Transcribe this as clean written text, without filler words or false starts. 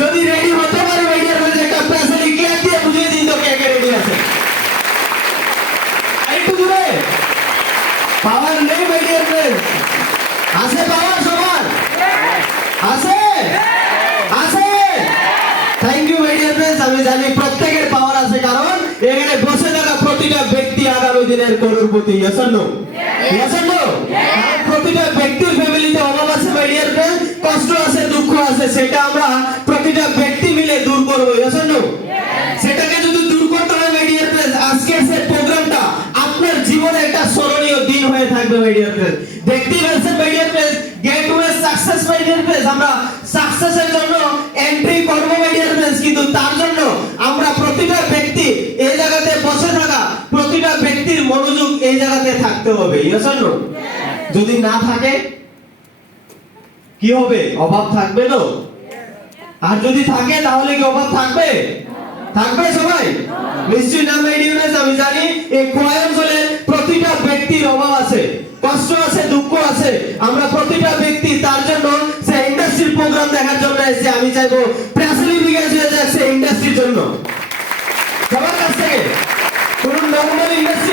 যদি রেডি হতে পারে ভাইয়ার কাছে একটা প্যাসেলি ক্ল্যাপ দিয়ে বুঝিয়ে দিন তো কে কে রেডি আছে। একটু দূরে পাওয়ার নেই ভাইয়ার কাছে, আছে পাওয়ার সবার আছে আছে। থ্যাংক ইউ ভাইয়ার কাছে। আমি জানি প্রত্যেকের পাওয়ার আছে, কারণ এখানে বসে থাকা প্রতিটা ব্যক্তি আগামী দিনের crorepati. Yes or no? Yes or no? প্রতিটা ব্যক্তির ফ্যামিলিতে অভাব আছে ভাইয়ার কাছে, কষ্ট আছে, দুঃখ আছে, সেটা আমরা প্রতিটা ব্যক্তি মিলে দূর করব। Yes or no? সেটাকে যদি দূর করতে হয় মাই ডিয়ার ফ্রেন্ডস, আজকের সেই প্রোগ্রামটা আপনার জীবনে একটা স্মরণীয় দিন হয়ে থাকবে মাই ডিয়ার ফ্রেন্ডস। দেখতেই পাচ্ছেন my dear friends, gateway success my dear friends. আমরা সাকসেসের জন্য এন্ট্রি করব মাই ডিয়ার ফ্রেন্ডস, কিন্তু তার জন্য আমরা প্রতিটা ব্যক্তি এই জায়গাতে বসে থাকা প্রতিটা ব্যক্তির মনোযোগ এই জায়গাতে থাকতে হবে। Yes or no? যদি না থাকে কি হবে? অভাব থাকবে তো? আর যদি থাকে তাহলে কি অভাব থাকবে? থাকবে সবাই? নিশ্চয়ই না মাই ডিয়ার ফ্রেন্ডস। আমি জানি এই খোয়াই অঞ্চলে প্রতিটা ব্যক্তির অভাব আছে, কষ্ট আছে, দুঃখ আছে। আমরা প্রতিটা ব্যক্তি তার জন্য সেই ইন্ডাস্ট্রির প্রোগ্রাম দেখার জন্য এসেছি। আমি চাইবো প্যাসেলি বিকাশ হয়ে যাচ্ছে ইন্ডাস্ট্রির জন্য সবার কাছ থেকে। কোন নর্মাল ইন্ডাস্ট্রি